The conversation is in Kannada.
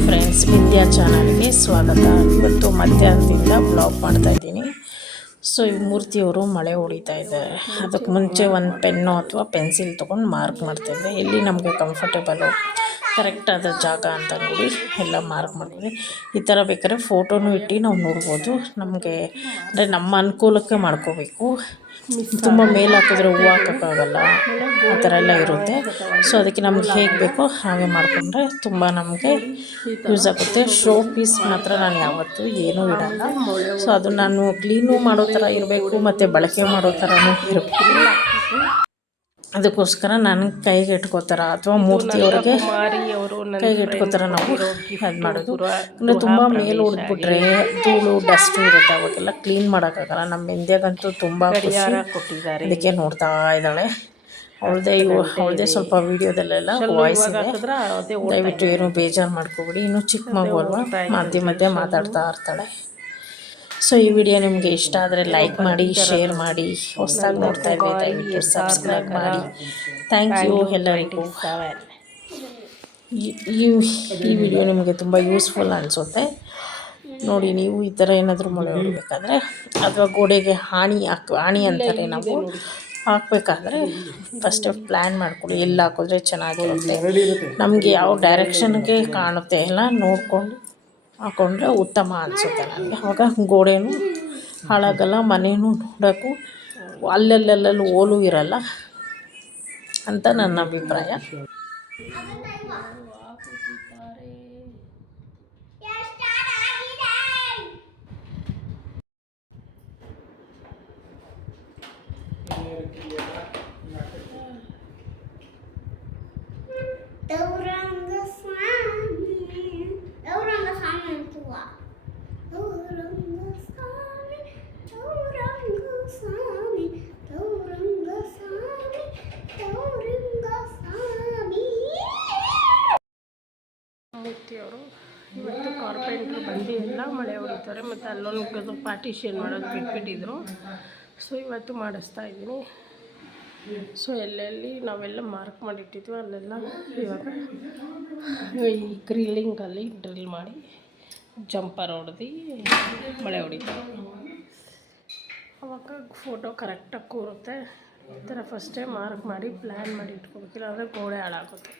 ಹಾಯ್ ಫ್ರೆಂಡ್ಸ್, ವಿದ್ಯಾ ಚಾನಲ್ಗೆ ಸ್ವಾಗತ. ಇವತ್ತು ಮಧ್ಯಾಹ್ನದಿಂದ ಬ್ಲಾಗ್ ಮಾಡ್ತಾಯಿದ್ದೀನಿ. ಸೊ ಈ ಮೂರ್ತಿಯವರು ಮಳೆ ಹೊಡಿತಾ ಇದ್ದಾರೆ. ಅದಕ್ಕೆ ಮುಂಚೆ ಒಂದು ಪೆನ್ನು ಅಥವಾ ಪೆನ್ಸಿಲ್ ತೊಗೊಂಡು ಮಾರ್ಕ್ ಮಾಡ್ತಾಯಿದ್ದೆ. ಎಲ್ಲಿ ನಮಗೆ ಕಂಫರ್ಟೇಬಲು ಕರೆಕ್ಟಾದ ಜಾಗ ಅಂತ ನೋಡಿ ಎಲ್ಲ ಮಾರ್ಕ್ ಮಾಡ್ತೀವಿ. ಈ ಥರ ಬೇಕಾದ್ರೆ ಫೋಟೋನು ಇಟ್ಟು ನಾವು ನೋಡ್ಬೋದು. ನಮಗೆ ಅಂದರೆ ನಮ್ಮ ಅನುಕೂಲಕ್ಕೆ ಮಾಡ್ಕೋಬೇಕು. ತುಂಬ ಮೇಲೆ ಹಾಕಿದ್ರೆ ಹೂವು ಹಾಕೋಕ್ಕಾಗಲ್ಲ, ಆ ಥರ ಎಲ್ಲ ಇರುತ್ತೆ. ಸೊ ಅದಕ್ಕೆ ನಮ್ಗೆ ಹೇಗೆ ಬೇಕೋ ಹಾಗೆ ಮಾಡಿಕೊಂಡ್ರೆ ತುಂಬ ನಮಗೆ ಯೂಸ್ ಆಗುತ್ತೆ. ಶೋ ಪೀಸ್ ಮಾತ್ರ ನಾನು ಯಾವತ್ತೂ ಏನೂ ಇಡಲ್ಲ. ಸೊ ಅದು ನಾನು ಕ್ಲೀನು ಮಾಡೋ ಥರ ಇರಬೇಕು ಮತ್ತು ಬಳಕೆ ಮಾಡೋ ಥರನೂ ಇರಬೇಕು. ಅದಕ್ಕೋಸ್ಕರ ನನಗೆ ಕೈಗೆ ಇಟ್ಕೋತಾರ ಅಥವಾ ಮೂರ್ತಿಯವ್ರಿಗೆ ಕೈಗೆ ಇಟ್ಕೋತಾರ ನಾವು ಅದು ಮಾಡೋದು. ಅಂದರೆ ತುಂಬ ಮೇಲೆ ಹೊಡೆದ್ಬಿಟ್ರೆ ಧೂಳು ಡಸ್ಟು ಇರುತ್ತೆ, ಅವಾಗೆಲ್ಲ ಕ್ಲೀನ್ ಮಾಡೋಕ್ಕಾಗಲ್ಲ. ನಮ್ಮ ಇಂಡಿಯಾಗಂತೂ ತುಂಬ ಖುಷಿ. ಅದಕ್ಕೆ ನೋಡ್ತಾ ಇದ್ದಾಳೆ. ಅವಳದೇ ಸ್ವಲ್ಪ ವೀಡಿಯೋದಲ್ಲೆಲ್ಲ ವಾಯ್ಸ್ ಇದೆ, ದಯವಿಟ್ಟು ಏನು ಬೇಜಾರು ಮಾಡ್ಕೊಬಿಡಿ. ಇನ್ನೂ ಚಿಕ್ಕ ಮಗು ಅಲ್ವಾ, ಮಧ್ಯೆ ಮಧ್ಯೆ ಮಾತಾಡ್ತಾ ಇರ್ತಾಳೆ. ಸೊ ಈ ವಿಡಿಯೋ ನಿಮಗೆ ಇಷ್ಟ ಆದರೆ ಲೈಕ್ ಮಾಡಿ, ಶೇರ್ ಮಾಡಿ. ಹೊಸದಾಗಿ ನೋಡ್ತಾ ಇದ್ದರೆ ದಯವಿಟ್ಟು ಸಬ್ಸ್ಕ್ರೈಬ್ ಮಾಡಿ. ಥ್ಯಾಂಕ್ ಯು ಎಲ್ಲರಿಗೂ. ಈ ವಿಡಿಯೋ ನಿಮಗೆ ತುಂಬ ಯೂಸ್ಫುಲ್ ಅನಿಸುತ್ತೆ. ನೋಡಿ, ನೀವು ಈ ಥರ ಏನಾದರೂ ಮಳೆ ಹೊಡಿಬೇಕಾದ್ರೆ ಅಥವಾ ಗೋಡೆಗೆ ಆಣಿ ಅಂತಾರೆ ನಾವು, ಹಾಕಬೇಕಾದ್ರೆ ಫಸ್ಟ್ ಪ್ಲ್ಯಾನ್ ಮಾಡ್ಕೊಳ್ಳಿ ಎಲ್ಲಿ ಹಾಕಿದ್ರೆ ಚೆನ್ನಾಗಿರುತ್ತೆ, ನಮಗೆ ಯಾವ ಡೈರೆಕ್ಷನ್ಗೆ ಕಾಣುತ್ತೆ ಎಲ್ಲ ನೋಡಿಕೊಂಡು ಹಾಕೊಂಡ್ರೆ ಉತ್ತಮ ಅನಿಸುತ್ತೆ ನನಗೆ. ಆವಾಗ ಗೋಡೆನೂ ಹಾಳಾಗಲ್ಲ, ಮನೆಯೂ ನೋಡೋಕ್ಕೂ ಅಲ್ಲಲ್ಲಲ್ಲೂ ಓಲು ಇರಲ್ಲ ಅಂತ ನನ್ನ ಅಭಿಪ್ರಾಯ. ಮೂರ್ತಿಯವರು ಇವತ್ತು ಕಾರ್ಪೆಂಟ್ರು ಬಂದು ಎಲ್ಲ ಮಳೆ ಹೊಡಿತಾರೆ. ಮತ್ತು ಅಲ್ಲೊಂದು ಪಾರ್ಟಿಷನ್ ಮಾಡೋದು ಬಿಟ್ಬಿಟ್ಟಿದ್ರು. ಸೊ ಇವತ್ತು ಮಾಡಿಸ್ತಾ ಇದ್ದೀನಿ. ಸೊ ಎಲ್ಲೆಲ್ಲಿ ನಾವೆಲ್ಲ ಮಾರ್ಕ್ ಮಾಡಿಟ್ಟಿದ್ವಿ ಅಲ್ಲೆಲ್ಲ ಇವಾಗ ಈ ಗ್ರಿಲ್ಲಿಂಗಲ್ಲಿ ಡ್ರಿಲ್ ಮಾಡಿ ಜಂಪರ್ ಹೊಡೆದು ಮಳೆ ಹೊಡಿತಾರೆ. ಅವಾಗ ಫೋಟೋ ಕರೆಕ್ಟಾಗಿ ಕೂರುತ್ತೆ. ಈ ಥರ ಫಸ್ಟೇ ಮಾರ್ಕ್ ಮಾಡಿ ಪ್ಲ್ಯಾನ್ ಮಾಡಿ ಇಟ್ಕೋಬೇಕಿಲ್ಲ ಅಂದರೆ ಗೋಡೆ ಹಾಳಾಗುತ್ತೆ.